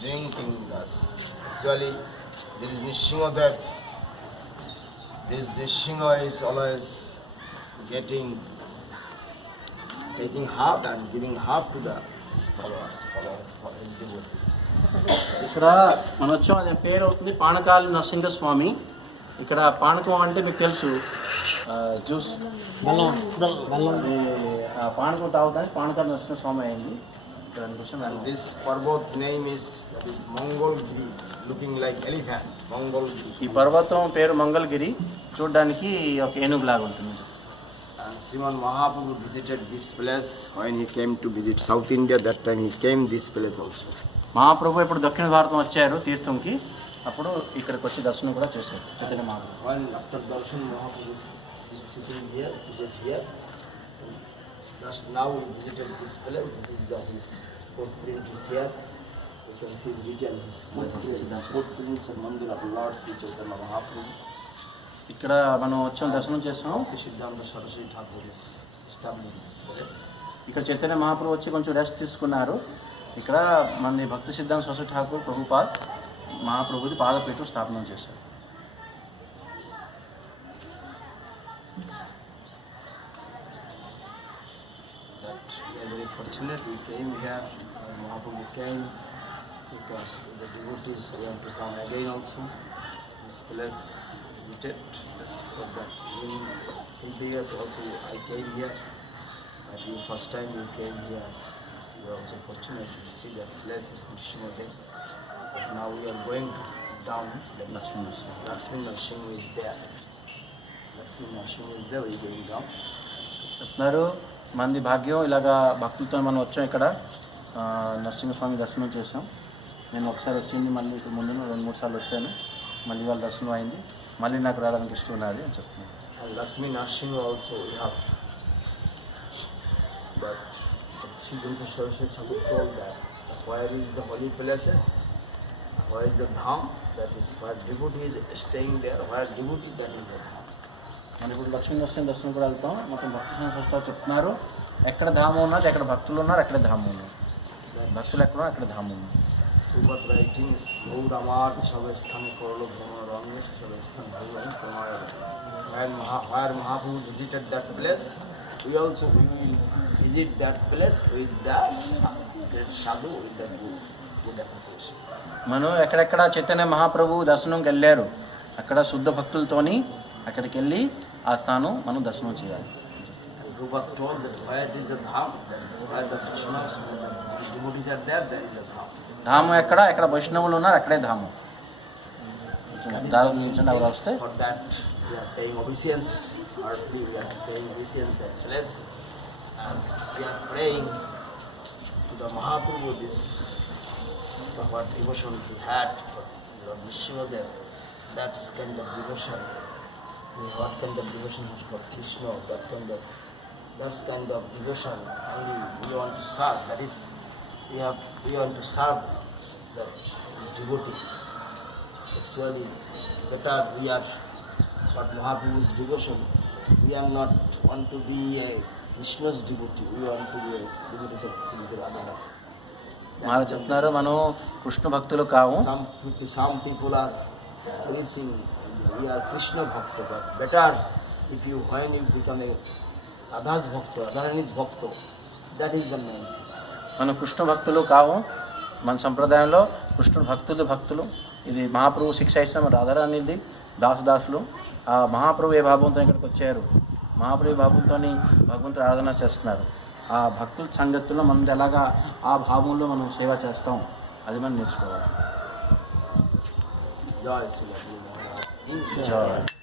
drinking us. Actually, there is Nishinga that this Nishinga is always taking half and giving half to the followers, devotees. ఇక్కడ మనం వచ్చాం, అదే పేరు అవుతుంది పానకాల నరసింహ స్వామి. ఇక్కడ పానకం అంటే మీకు తెలుసు, జ్యూస్ పానకం తాగుతానికి పానకాల నరసింహ స్వామి అయింది. This Parvat name is Mangalagiri, looking like elephant. Mangalagiri. ఈ పర్వతం పేరు మంగళగిరి, చూడడానికి ఒక ఏనుగు లాగా ఉంటుంది. And Sriman Mahaprabhu visited this place when he came to visit South India. That time he came this place also. మహాప్రభు ఇప్పుడు దక్షిణ భారతం వచ్చారు తీర్థంకి, అప్పుడు ఇక్కడికి వచ్చి దర్శనం కూడా చేశారు చైతన్య Mahaprabhu. When after darshan Mahaprabhu is seated here. Just now we visited this place. This is his footprint is here. You can see written his footprints and mandir of Lord Sri Chaitanya Mahaprabhu. ఇక్కడ మనం వచ్చాం, దర్శనం చేస్తాం. Siddhanta Saraswati Thakur is established this place. ఇక్కడ చైతన్య మహాప్రభు వచ్చి కొంచెం రెస్ట్ తీసుకున్నారు. ఇక్కడ మన భక్తి సిద్ధాంత సరస్వతి ఠాకూర్ ప్రభుపాద్ మహాప్రభుది పాదపీఠం స్థాపనం చేశారు. We are very fortunate we came here. Mahaprabhu came because the devotees want to come again also. This place visited. For that in years also I came here. But the first time you came here, you are also fortunate to see that place is Nishimade. But now we are going down. Lakshmi Narasimha is there. Lakshmi Narasimha is there. We are going down. చెప్తున్నారు మంది భాగ్యం, ఇలాగా భక్తులతో మనం వచ్చాం. ఇక్కడ నరసింహస్వామి దర్శనం చేసాం. నేను ఒకసారి వచ్చింది, మళ్ళీ ఇక్కడ ముందు 2-3 సార్లు వచ్చాను. మళ్ళీ వాళ్ళ దర్శనం అయింది. మళ్ళీ నాకు రావడానికి ఇష్టం ఉన్నది అని చెప్తున్నాను. Lakshmi Narasimha also we have. But Sri Guntur told that where is the holy places? Where is the dham? That is where devotee is staying there. Where devotee, that is the dham. మనం ఇప్పుడు లక్ష్మీ నరసింహ దర్శనం కూడా వెళ్తాం. మొత్తం భక్తి సంస్థ చెప్తున్నారు, ఎక్కడ ధామం ఉన్నది, ఎక్కడ భక్తులు ఉన్నారు, అక్కడే ధామం ఉన్నారు. భక్తులు ఎక్కడ ఉన్నారు, అక్కడ ధామం ఉన్నారు. But writings, Gauramar, Shavesthan, Korlo, Brahma, Ramesh, Shavesthan, Bhagavan, Pramaya. Where Mahaprabhu visited that place, we will visit that place with that sadhu, with that good association. మనం ఎక్కడెక్కడ చైతన్య మహాప్రభు దర్శనంకి వెళ్ళారు, అక్కడ శుద్ధ భక్తులతోని అక్కడికి వెళ్ళి ఆ స్థానం మనం దర్శనం చేయాలి. Rupak told that where is the dham, that is where the Vaishnavas, the devotees are there, there is a dham. ధామం ఎక్కడ వైష్ణవులు ఉన్నారు, అక్కడే ధామం. ఎవరు వస్తే For that we are paying obeisance, or we are paying obeisance that place, and we are praying to the Mahaprabhu this what devotion he had for Lord Vishnu. That's kind of devotion. What kind of devotion is for Krishna? That's kind of devotion. Only we want to serve. That is, we want to serve these devotees. Actually, better we are for Mahaprabhu's devotion. We are not want to be a Krishna's devotee. We want to be a devotee of Sri Radha. Maharaj చెప్తున్నారు, మనం కృష్ణ భక్తులు కావు. Some people are facing. We are Krishna Bhakta, but better when you become a Radha's Bhakta, Radharani's Bhakta, that is the main thing. మనం కృష్ణ భక్తులు కావు. మన సంప్రదాయంలో కృష్ణుడు భక్తులు. ఇది మహాప్రభు శిక్ష ఇచ్చిన రాధారాణిది దాసులు. ఆ మహాప్రభు ఏ భావంతో ఇక్కడికి వచ్చారు, మహాప్రభు ఏ భావంతో భగవంతుడు ఆరాధన చేస్తున్నారు. ఆ భక్తుల సంగతుల్లో మనం ఎలాగా ఆ భావంలో మనం సేవ చేస్తాం, అది మనం నేర్చుకోవాలి. Jai Srila Acharya. జై